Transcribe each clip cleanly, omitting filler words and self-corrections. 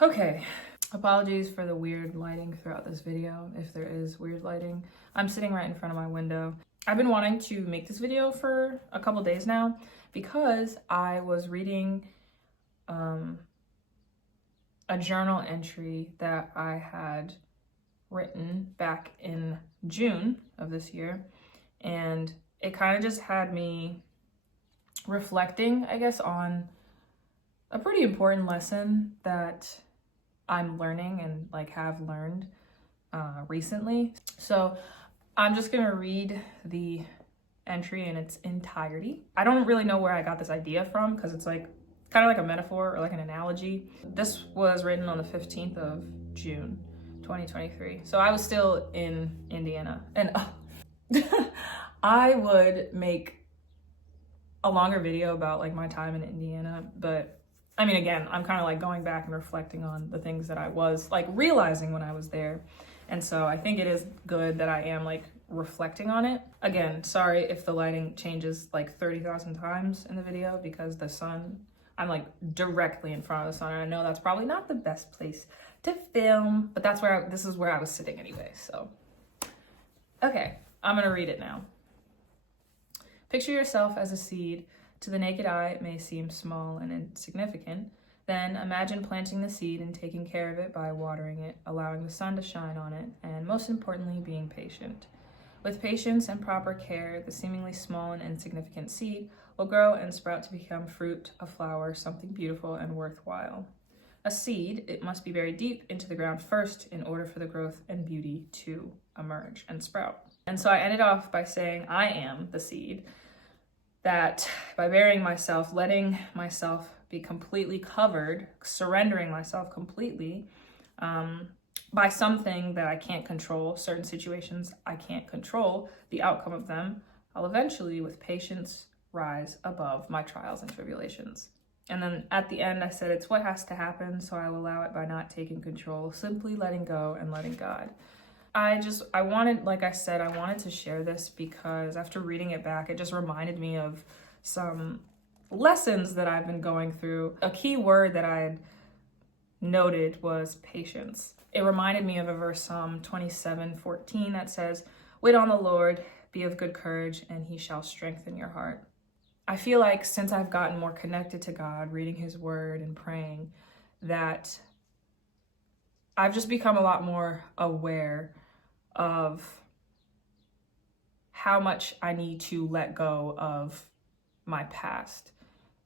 Okay, apologies for the weird lighting throughout this video, if there is weird lighting. I'm sitting right in front of my window. I've been wanting to make this video for a couple days now because I was reading a journal entry that I had written back in June of this year, and it kind of just had me reflecting, I guess, on a pretty important lesson that I'm learning and have learned recently. So I'm just gonna read the entry in its entirety. I don't really know where I got this idea from because it's kind of like a metaphor or an analogy. This was written on the 15th of June, 2023. So I was still in Indiana, and I would make a longer video about my time in Indiana, but I mean, again, I'm kind of going back and reflecting on the things that I was realizing when I was there. And so I think it is good that I am reflecting on it. Again, sorry if the lighting changes 30,000 times in the video because the sun, I'm directly in front of the sun. And I know that's probably not the best place to film, but that's where this is where I was sitting anyway. So, okay, I'm gonna read it now. Picture yourself as a seed. To the naked eye, it may seem small and insignificant. Then imagine planting the seed and taking care of it by watering it, allowing the sun to shine on it, and most importantly, being patient. With patience and proper care, the seemingly small and insignificant seed will grow and sprout to become fruit, a flower, something beautiful and worthwhile. A seed, it must be buried deep into the ground first in order for the growth and beauty to emerge and sprout. And so I ended off by saying I am the seed, that by burying myself, letting myself be completely covered, surrendering myself completely by something that I can't control, certain situations I can't control the outcome of them, I'll eventually, with patience, rise above my trials and tribulations. And then at the end, I said, it's what has to happen, so I will allow it by not taking control, simply letting go and letting God. I wanted, like I said, I wanted to share this because after reading it back, it just reminded me of some lessons that I've been going through. A key word that I had noted was patience. It reminded me of a verse, Psalm 27:14, that says, "Wait on the Lord, be of good courage, and he shall strengthen your heart." I feel like since I've gotten more connected to God, reading his word and praying, that I've just become a lot more aware of how much I need to let go of my past.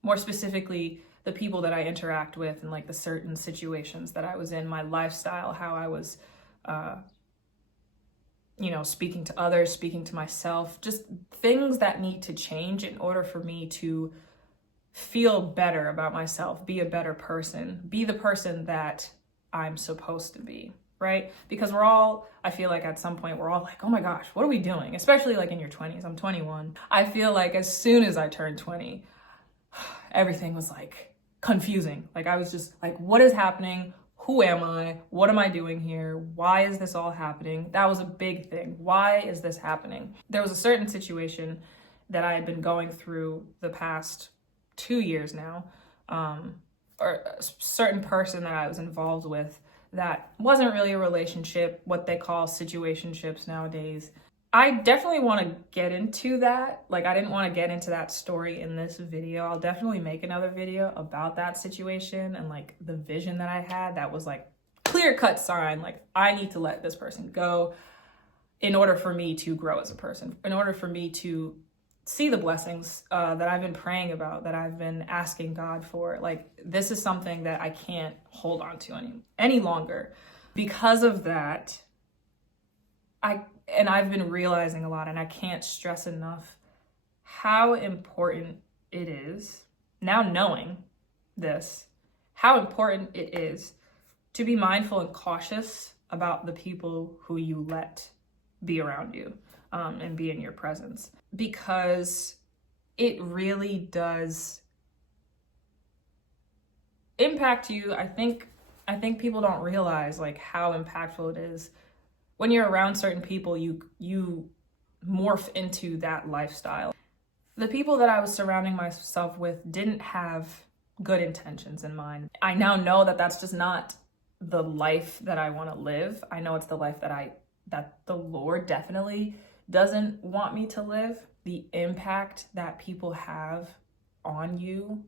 More specifically, the people that I interact with and the certain situations that I was in, my lifestyle, how I was, speaking to others, speaking to myself, just things that need to change in order for me to feel better about myself, be a better person, be the person that I'm supposed to be, right? Because we're all, I feel like at some point we're all oh my gosh, what are we doing? Especially in your 20s. I'm 21. I feel like as soon as I turned 20, everything was confusing. I was just what is happening? Who am I? What am I doing here? Why is this all happening? That was a big thing. Why is this happening? There was a certain situation that I had been going through the past 2 years now, or a certain person that I was involved with that wasn't really a relationship, what they call situationships nowadays. I definitely want to get into that. I didn't want to get into that story in this video. I'll definitely make another video about that situation and the vision that I had that was clear-cut sign, I need to let this person go in order for me to grow as a person, in order for me to see the blessings that I've been praying about, that I've been asking God for. This is something that I can't hold on to any longer. Because of that, I've been realizing a lot, and I can't stress enough how important it is, now knowing this, how important it is to be mindful and cautious about the people who you let be around you and be in your presence. Because it really does impact you. I think people don't realize how impactful it is. When you're around certain people, you morph into that lifestyle. The people that I was surrounding myself with didn't have good intentions in mind. I now know that that's just not the life that I want to live. I know it's the life that the Lord definitely doesn't want me to live. The impact that people have on you,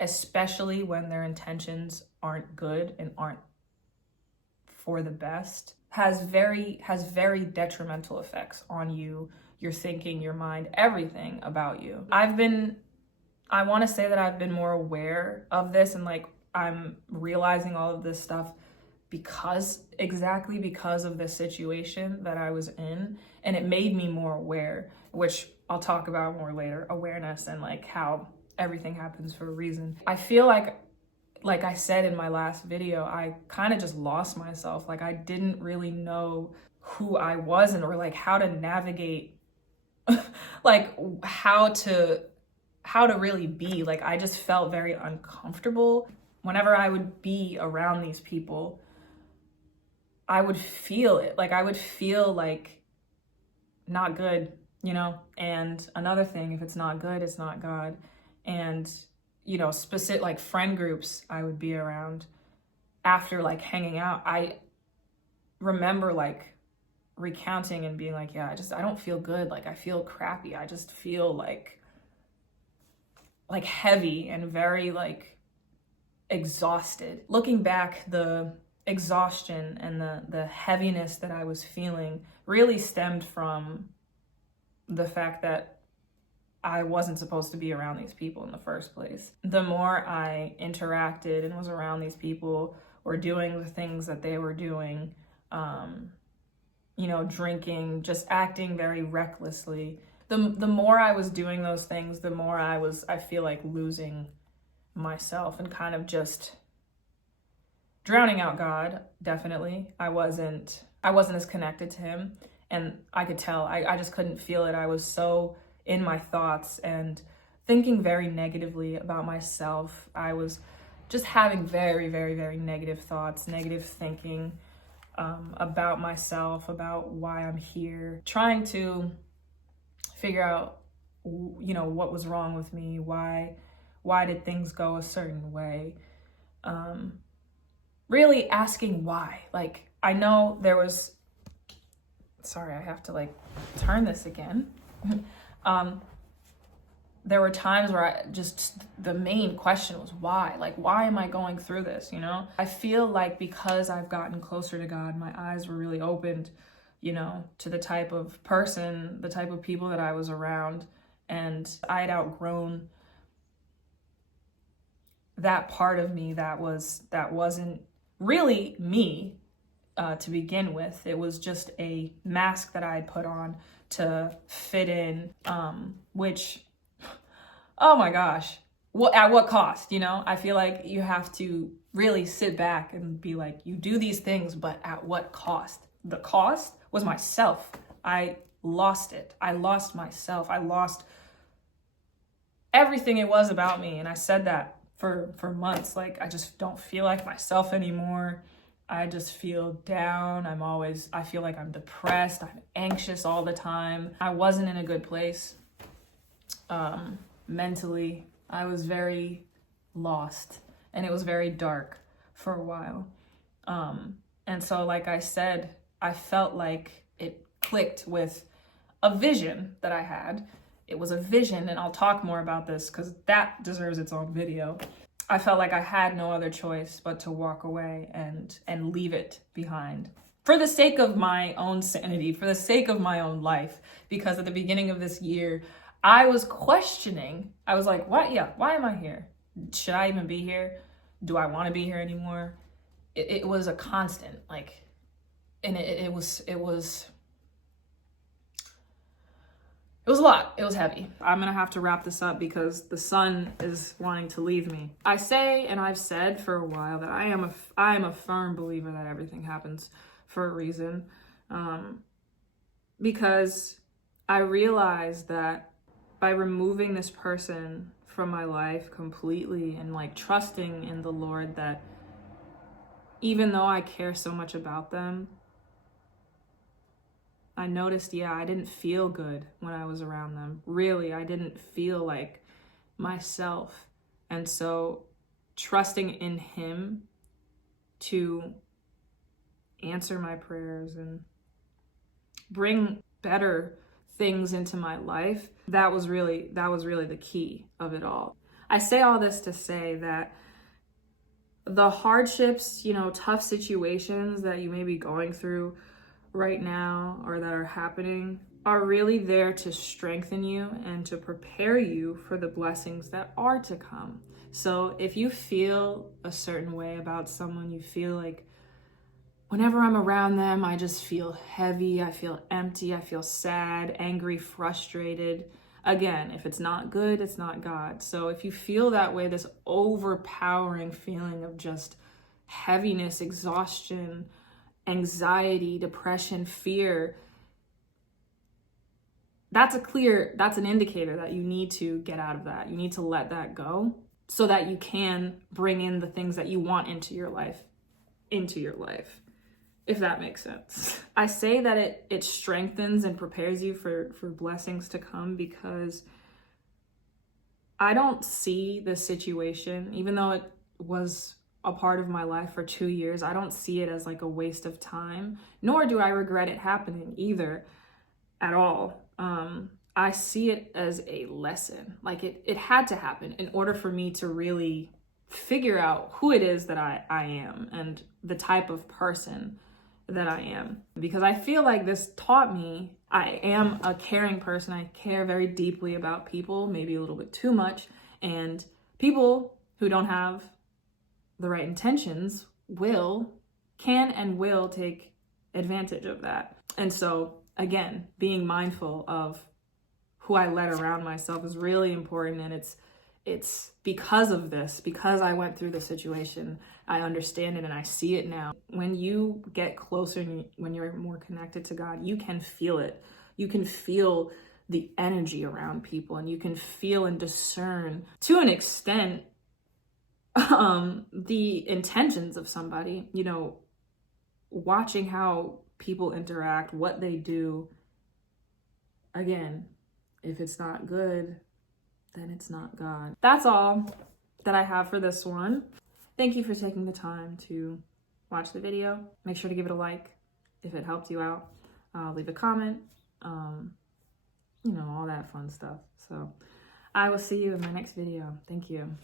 especially when their intentions aren't good and aren't for the best, has very detrimental effects on you, your thinking, your mind, everything about you. I want to say that I've been more aware of this, and like I'm realizing all of this stuff exactly because of the situation that I was in, and it made me more aware, which I'll talk about more later, awareness and like how everything happens for a reason. I feel like I said in my last video, I kind of just lost myself. Like I didn't really know who I was or like how to navigate, like how to really be. Like I just felt very uncomfortable. Whenever I would be around these people, I would feel it. Like I would feel like not good, you know? And another thing, if it's not good, it's not God. And you know, specific like friend groups I would be around after like hanging out, I remember like recounting and being like, yeah, I don't feel good. Like I feel crappy. I just feel like heavy and very like exhausted. Looking back, the exhaustion and the heaviness that I was feeling really stemmed from the fact that I wasn't supposed to be around these people in the first place. The more I interacted and was around these people or doing the things that they were doing, you know, drinking, just acting very recklessly, the more I was doing those things, the more I feel like losing myself and kind of just drowning out God. Definitely. I wasn't as connected to him, and I could tell, I just couldn't feel it. I was so in my thoughts and thinking very negatively about myself. I was just having very negative thoughts, negative thinking about myself, about why I'm here, trying to figure out, you know, what was wrong with me, why did things go a certain way, really asking why. Like I know there was, sorry, I have to like turn this again. There were times where the main question was why? Like, why am I going through this, you know? I feel like because I've gotten closer to God, my eyes were really opened, you know, to the type of person, the type of people that I was around, and I had outgrown that part of me that wasn't really me to begin with. It was just a mask that I had put on to fit in, which, oh my gosh, at what cost, you know? I feel like you have to really sit back and be like, you do these things, but at what cost? The cost was myself. I lost it. I lost myself. I lost everything it was about me. And I said that for months. Like, I just don't feel like myself anymore. I just feel down. I feel like I'm depressed. I'm anxious all the time. I wasn't in a good place. Mentally, I was very lost, and it was very dark for a while. And so, like I said, I felt like it clicked with a vision that I had. It was a vision, and I'll talk more about this because that deserves its own video. I felt like I had no other choice but to walk away and leave it behind. For the sake of my own sanity, for the sake of my own life, because at the beginning of this year, I was questioning. I was like, why am I here? Should I even be here? Do I want to be here anymore? It was a constant, like, and it was a lot. It was heavy. I'm gonna have to wrap this up because the sun is wanting to leave me. I say, and I've said for a while, that I am a firm believer that everything happens for a reason, because I realized that by removing this person from my life completely and like trusting in the Lord, that even though I care so much about them, I noticed, I didn't feel good when I was around them. Really, I didn't feel like myself. And so trusting in him to answer my prayers and bring better things into my life. That was really the key of it all. I say all this to say that the hardships, tough situations that you may be going through right now or that are happening are really there to strengthen you and to prepare you for the blessings that are to come. So if you feel a certain way about someone, you feel like whenever I'm around them, I just feel heavy, I feel empty, I feel sad, angry, frustrated. Again, if it's not good, it's not God. So if you feel that way, this overpowering feeling of just heaviness, exhaustion, anxiety, depression, fear, that's an indicator that you need to get out of that. You need to let that go so that you can bring in the things that you want into your life, if that makes sense. I say that it strengthens and prepares you for blessings to come because I don't see this situation, even though it was a part of my life for 2 years, I don't see it as like a waste of time, nor do I regret it happening either at all. I see it as a lesson. Like it had to happen in order for me to really figure out who it is that I am and the type of person that I am. Because I feel like this taught me I am a caring person. I care very deeply about people, maybe a little bit too much. And people who don't have the right intentions can and will take advantage of that. And so again, being mindful of who I let around myself is really important. And it's because of this, because I went through the situation, I understand it and I see it now. When you get closer and when you're more connected to God, you can feel it. You can feel the energy around people and you can feel and discern to an extent the intentions of somebody, watching how people interact, what they do. Again, if it's not good, then it's not God. That's all that I have for this one. Thank you for taking the time to watch the video. Make sure to give it a like if it helped you out. Leave a comment, all that fun stuff. So I will see you in my next video. Thank you.